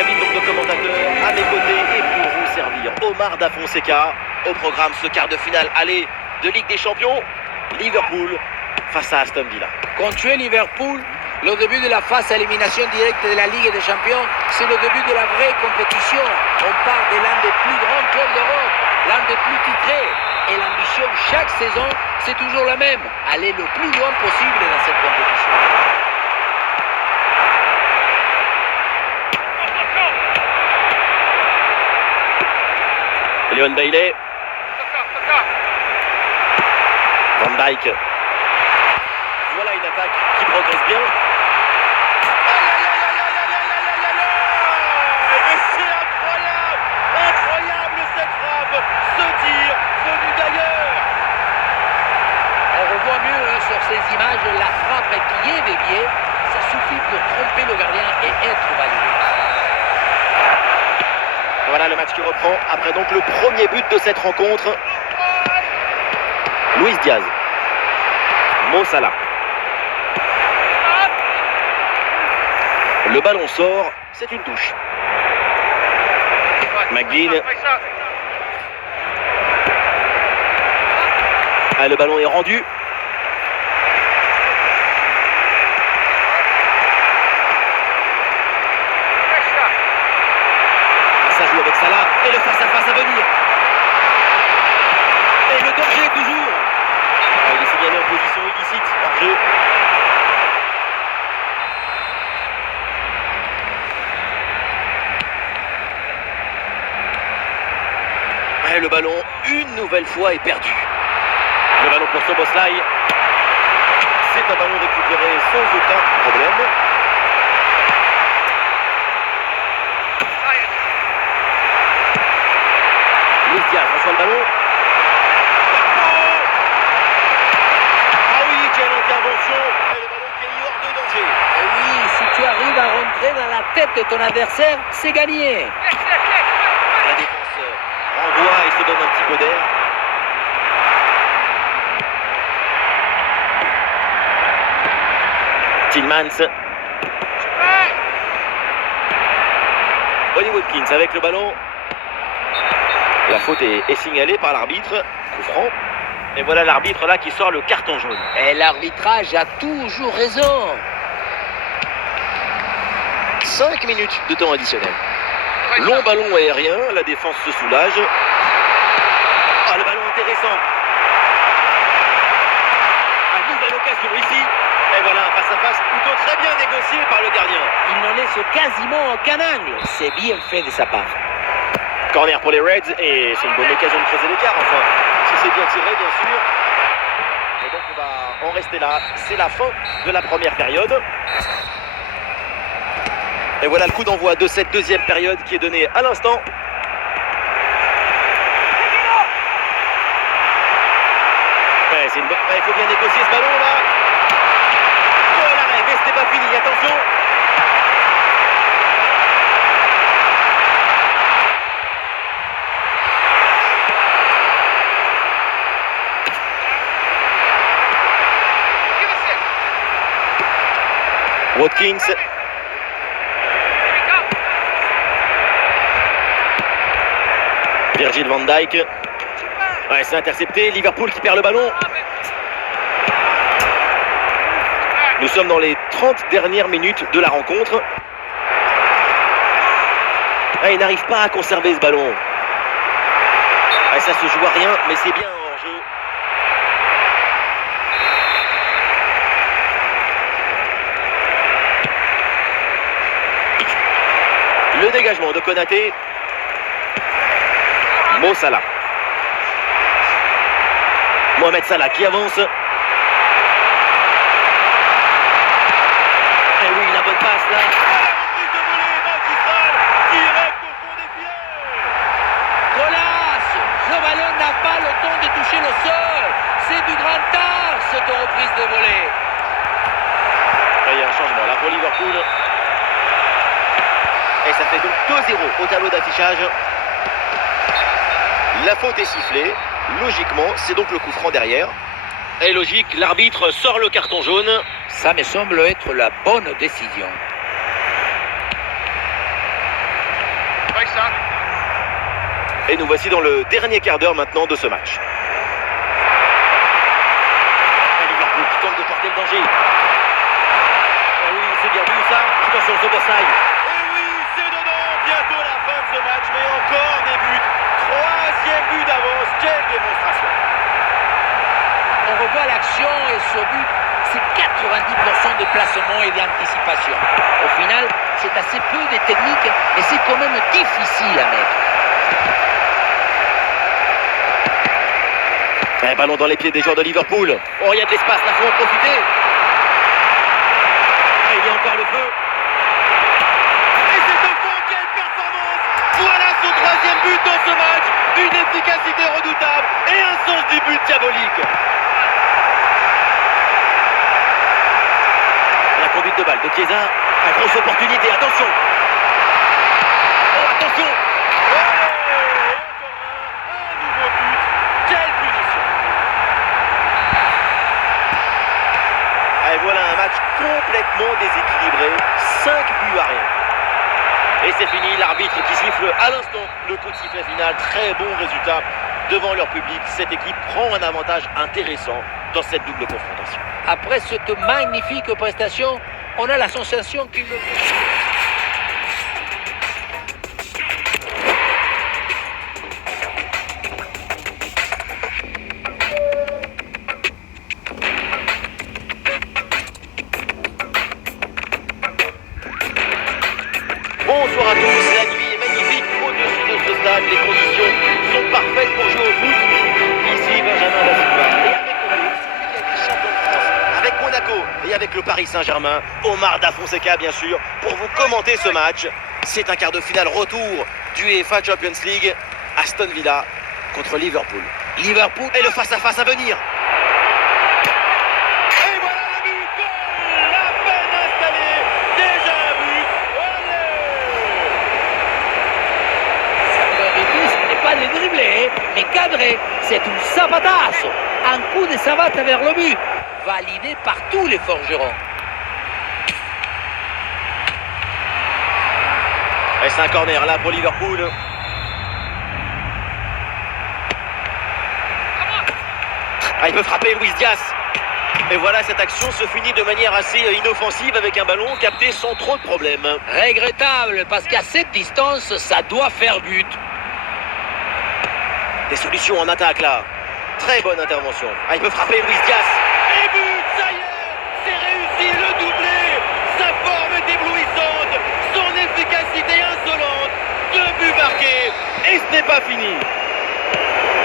cabine donc de commentateurs à mes côtés et pour vous servir Omar Da Fonseca. Au programme ce quart de finale aller de Ligue des Champions, Liverpool face à Aston Villa. Contre Liverpool, le début de la phase à élimination directe de la Ligue des Champions, c'est le début de la vraie compétition. On part de l'un des plus grands clubs d'Europe, l'un des plus titrés. Et l'ambition chaque saison, c'est toujours la même, aller le plus loin possible dans cette compétition. Leon Bailey. Van Dijk. Voilà une attaque qui progresse bien. Et c'est incroyable! Incroyable cette frappe! Ce tir venu d'ailleurs! On revoit mieux sur ces images la frappe qui est déviée. Ça suffit pour tromper le gardien et être validé. Voilà le match qui reprend après donc le premier but de cette rencontre. Luis Diaz. Mo Salah. Le ballon sort, c'est une touche. McGinn. Ah, le ballon est rendu. Ça joue avec Salah et le face-à-face à venir. Et le danger toujours. Ah, il est signalé en position illicite hors jeu. Et le ballon une nouvelle fois est perdu. Le ballon pour Szoboszlai. C'est un ballon récupéré sans aucun problème. Luis Diaz reçoit le ballon. Ah oui, quelle intervention! Et le ballon qui est mis hors de danger. Et oui, si tu arrives à rentrer dans la tête de ton adversaire, c'est gagné. La défense renvoie et se donne un petit peu d'air. Tillmans. Ollie Watkins avec le ballon. La faute est signalée par l'arbitre. Coup franc. Et voilà l'arbitre là qui sort le carton jaune. Et l'arbitrage a toujours raison. 5 minutes de temps additionnel. Long ballon aérien, la défense se soulage. Ah, le ballon intéressant. Une nouvelle occasion ici. Et voilà un face-à-face plutôt très bien négocié par le gardien. Il n'en laisse quasiment aucun angle. C'est bien fait de sa part. Corner pour les Reds et c'est une bonne occasion de creuser l'écart. Enfin, si c'est bien tiré, bien sûr. Et donc on va en rester là. C'est la fin de la première période. Et voilà le coup d'envoi de cette deuxième période qui est donné à l'instant. Ouais, il faut bien négocier ce ballon là. Oh l'arrêt, mais c'était pas fini, attention. Watkins. Virgil van Dijk. Ouais, c'est intercepté. Liverpool qui perd le ballon. Nous sommes dans les 30 dernières minutes de la rencontre. Ah, il n'arrive pas à conserver ce ballon. Ah, ça se joue à rien, mais c'est bien en jeu. Le dégagement de Konaté. Mo Salah. Mohamed Salah qui avance. Et oui, la bonne passe là. Reprise de volée magistrale, direct au fond des pieds. Relasse. Le ballon n'a pas le temps de toucher le sol. C'est du grand art, cette reprise de volée. Il y a un changement là pour Liverpool. Et ça fait donc 2-0 au tableau d'affichage. La faute est sifflée. Logiquement, c'est donc le coup franc derrière. Et logique, l'arbitre sort le carton jaune. Ça me semble être la bonne décision. Et nous voici dans le dernier quart d'heure maintenant de ce match. Et Liverpool qui tente de porter le danger. Et oui, c'est bien vu ça. Attention, Szoboszlai. Et oui, c'est dedans. Bientôt la fin de ce match, mais encore des buts. Troisième but d'avance. Quelle démonstration. On revoit l'action et ce but, c'est 90% de placement et d'anticipation. Au final, c'est assez peu de technique, mais c'est quand même difficile à mettre. Un ballon dans les pieds des joueurs de Liverpool. Oh, il y a de l'espace, là, faut en profiter. Et il y a encore le feu. Et c'est au fond, quelle performance. Voilà son troisième but dans ce match. Une efficacité redoutable et un sens du but diabolique. La conduite de balle de Chiesa. Une grosse opportunité, attention. Oh, attention. Oh, et encore un nouveau but. Quelle punition. Et voilà un match complètement déséquilibré. 5 buts à rien. Et c'est fini, l'arbitre qui siffle à l'instant le coup de sifflet final. Très bon résultat devant leur public. Cette équipe prend un avantage intéressant dans cette double confrontation. Après cette magnifique prestation, on a la sensation qu'il ne... Bonsoir à tous, la nuit est magnifique au-dessus de ce stade, les conditions sont parfaites pour jouer au foot. Ici Benjamin Da Silva et avec nous, celui qui a été champion de France, avec Monaco et avec le Paris Saint-Germain, Omar Da Fonseca bien sûr, pour vous commenter ce match. C'est un quart de finale retour du UEFA Champions League, Aston Villa contre Liverpool. Liverpool Et le face-à-face à venir. Et voilà le but, goal, la peine installée, déjà un but. Olé. Ce n'est pas de dribbler, mais cadré. C'est un sabatazo. Un coup de savate vers le but. Validé par tous les forgerons. Et c'est un corner là pour Liverpool. Ah, il peut frapper Luis Diaz. Et voilà, cette action se finit de manière assez inoffensive avec un ballon capté sans trop de problèmes. Regrettable, parce qu'à cette distance, ça doit faire but. Des solutions en attaque là. Très bonne intervention. Ah, il peut frapper Luis Diaz. Et but, ça y est, c'est réussi le doublé. Sa forme est éblouissante, son efficacité insolente. 2 buts marqués et ce n'est pas fini.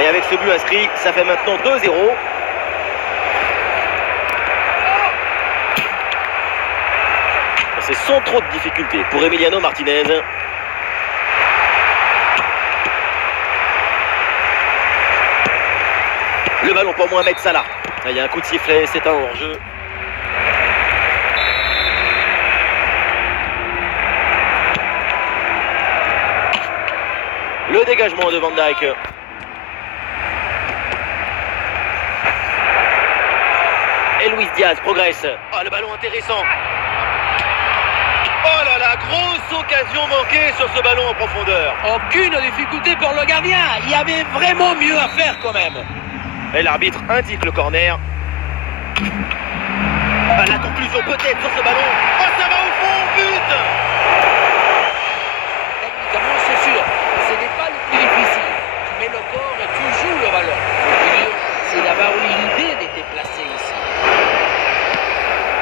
Et avec ce but inscrit, ça fait maintenant 2-0. C'est sans trop de difficultés pour Emiliano Martinez. Le ballon pour Mohamed Salah. Il y a un coup de sifflet, c'est un hors-jeu. Le dégagement de Van Dijk. Et Luis Diaz progresse. Oh, le ballon intéressant. Oh là là, grosse occasion manquée sur ce ballon en profondeur. Aucune difficulté pour le gardien. Il y avait vraiment mieux à faire quand même. Et l'arbitre indique le corner. Ah, la conclusion peut-être sur ce ballon. Oh, ça va au fond, but. Techniquement, c'est sûr, ce n'est pas le plus difficile. Mais le corps est toujours le ballon. Le mieux, c'est d'avoir eu l'idée de déplacer ici.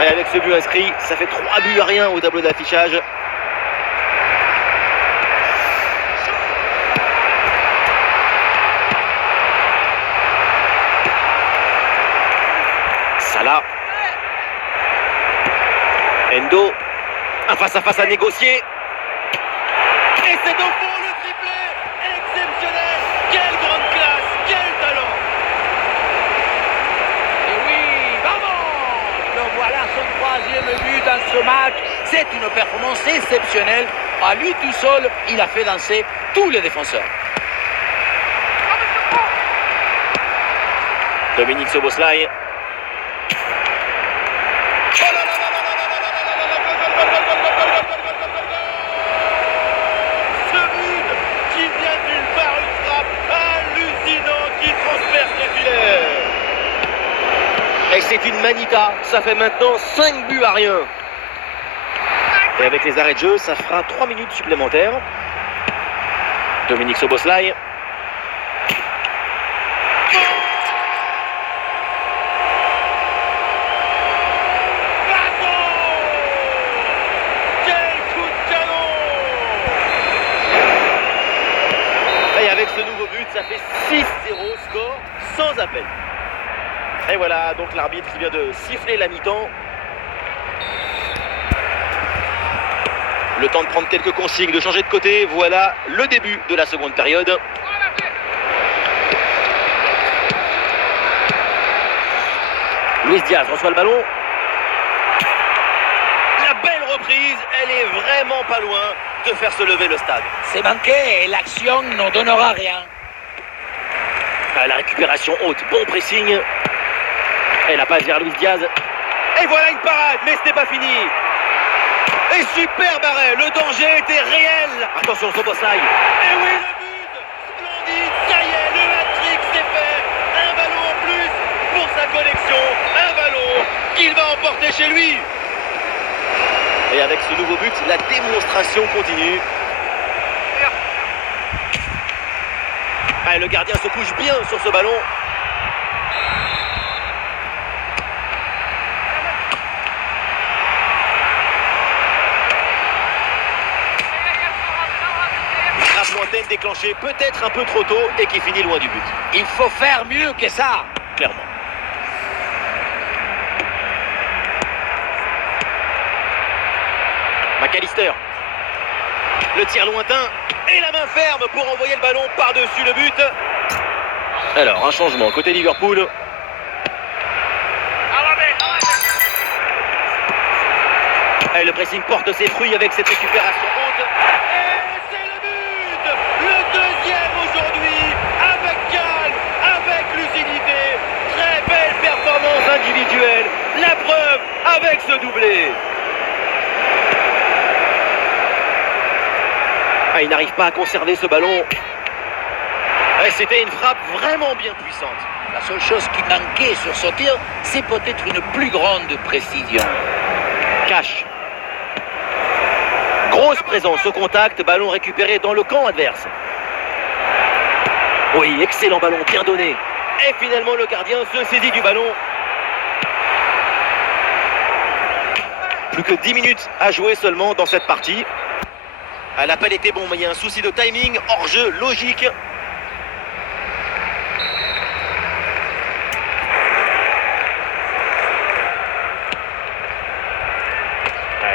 Et avec ce but inscrit, ça fait 3 buts à rien au tableau d'affichage. Salah. Endo. Un face-à-face à négocier. Et c'est au fond le triplé. Exceptionnel. Quelle grande classe. Quel talent. Et oui, vamos! Le voilà son troisième but dans ce match. C'est une performance exceptionnelle. À lui tout seul, il a fait danser tous les défenseurs. Dominique Szoboszlai. Ce but Manita. Ça fait maintenant 5 buts à rien. Et avec les arrêts de jeu, ça fera 3 minutes supplémentaires. Dominique Szoboszlai. Avec ce nouveau but, ça fait 6-0, score sans appel. Et voilà, donc l'arbitre qui vient de siffler la mi-temps. Le temps de prendre quelques consignes, de changer de côté. Voilà le début de la seconde période. Luis Diaz reçoit le ballon. La belle reprise, elle est vraiment pas loin de faire se lever le stade. C'est manqué et l'action ne donnera rien. La récupération haute, bon pressing. Et la passe vers Luis Diaz. Et voilà une parade, mais ce n'est pas fini. Et superbe arrêt, le danger était réel. Attention, Szoboszlai. Et oui, le but, splendide, ça y est, le hat-trick c'est fait. Un ballon en plus pour sa collection. Un ballon qu'il va emporter chez lui. Et avec ce nouveau but, la démonstration continue. Le gardien se couche bien sur ce ballon. Frappe lointaine déclenchée peut-être un peu trop tôt et qui finit loin du but. Il faut faire mieux que ça. Clairement. McAllister. Le tir lointain et la main ferme pour envoyer le ballon par-dessus le but. Alors, un changement côté Liverpool. Et le pressing porte ses fruits avec cette récupération haute. Et c'est le but! Le deuxième aujourd'hui, avec calme, avec lucidité. Très belle performance individuelle. La preuve avec ce doublé. Il n'arrive pas à conserver ce ballon. C'était une frappe vraiment bien puissante. La seule chose qui manquait sur ce tir, c'est peut-être une plus grande précision. Cash. Grosse présence au contact, ballon récupéré dans le camp adverse. Oui, excellent ballon, bien donné. Et finalement, le gardien se saisit du ballon. Plus que 10 minutes à jouer seulement dans cette partie. L'appel était bon, mais il y a un souci de timing, hors-jeu, logique.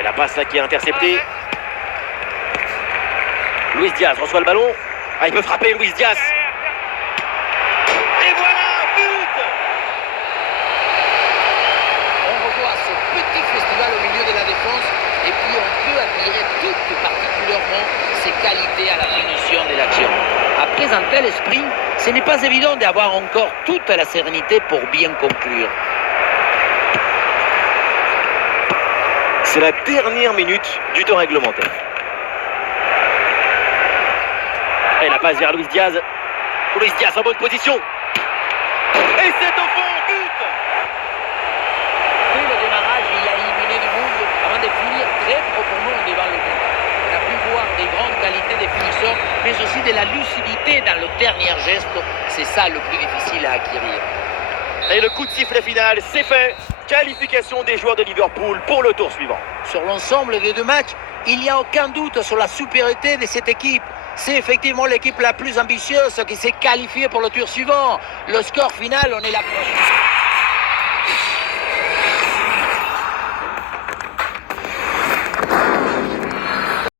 La passe là qui est interceptée. Luis Diaz reçoit le ballon. Il peut frapper Luis Diaz. Et voilà, but! On revoit ce petit festival au milieu de la défense et puis on peut admirer toute particulièrement ses qualités à la finition de l'action. Après un tel esprit, ce n'est pas évident d'avoir encore toute la sérénité pour bien conclure. C'est la dernière minute du temps réglementaire. Et la passe vers Luis Diaz. Luis Diaz en bonne position. Et c'est au fond, but! Dès le démarrage, il a éliminé du monde avant de finir très profondément devant le but. On a pu voir des grandes qualités de finisseur, mais aussi de la lucidité dans le dernier geste. C'est ça le plus difficile à acquérir. Et le coup de sifflet final, c'est fait. Qualification des joueurs de Liverpool pour le tour suivant. Sur l'ensemble des deux matchs, il n'y a aucun doute sur la supériorité de cette équipe. C'est effectivement l'équipe la plus ambitieuse qui s'est qualifiée pour le tour suivant. Le score final, on est la prochaine.